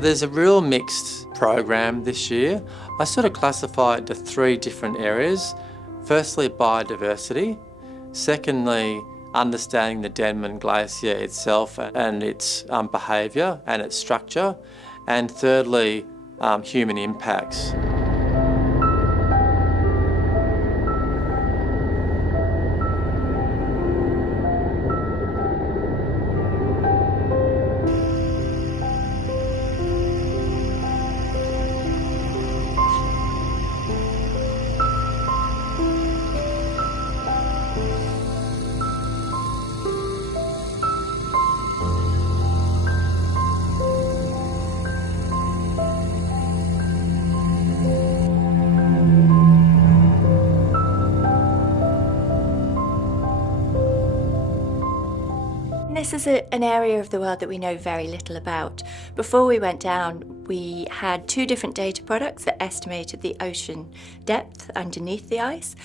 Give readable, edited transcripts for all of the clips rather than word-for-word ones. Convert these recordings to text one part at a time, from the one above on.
There's a real mixed program this year. I sort of classify it to three different areas. Firstly, biodiversity. Secondly, understanding the Denman Glacier itself and its behaviour and its structure. And thirdly, human impacts. This is an area of the world that we know very little about. Before we went down, we had two different data products that estimated the ocean depth underneath the ice.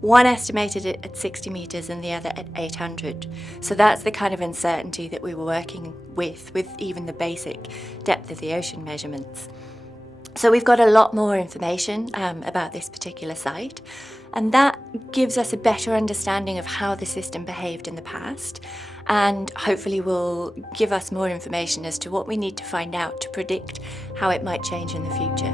One estimated it at 60 metres and the other at 800. So that's the kind of uncertainty that we were working with even the basic depth of the ocean measurements. So we've got a lot more information about this particular site, and that gives us a better understanding of how the system behaved in the past, and hopefully will give us more information as to what we need to find out to predict how it might change in the future.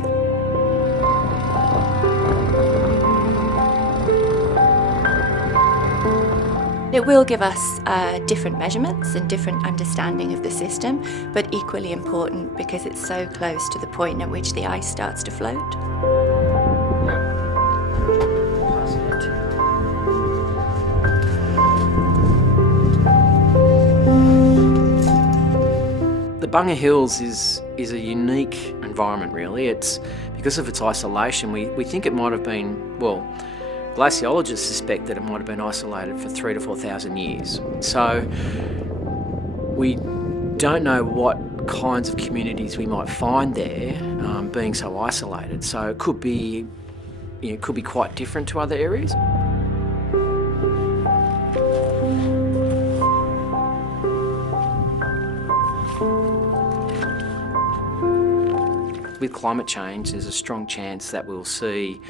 It will give us different measurements and different understanding of the system, but equally important because it's so close to the point at which the ice starts to float. The Bunger Hills is a unique environment, really. It's because of its isolation. We think it might have been, well, glaciologists suspect that it might have been isolated for 3,000 to 4,000 years. So we don't know what kinds of communities we might find there, being so isolated. So it could be quite different to other areas. With climate change, there's a strong chance that we'll see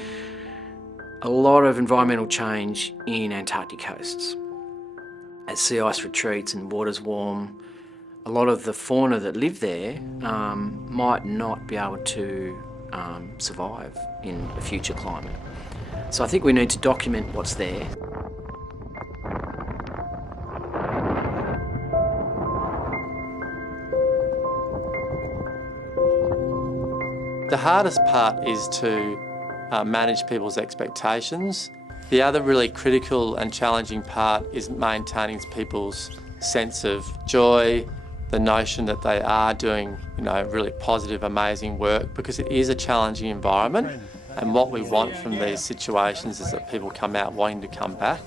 a lot of environmental change in Antarctic coasts. As sea ice retreats and waters warm, a lot of the fauna that live there might not be able to survive in a future climate. So I think we need to document what's there. The hardest part is to manage people's expectations. The other really critical and challenging part is maintaining people's sense of joy, the notion that they are doing, really positive, amazing work, because it is a challenging environment. And what we want from these situations is that people come out wanting to come back.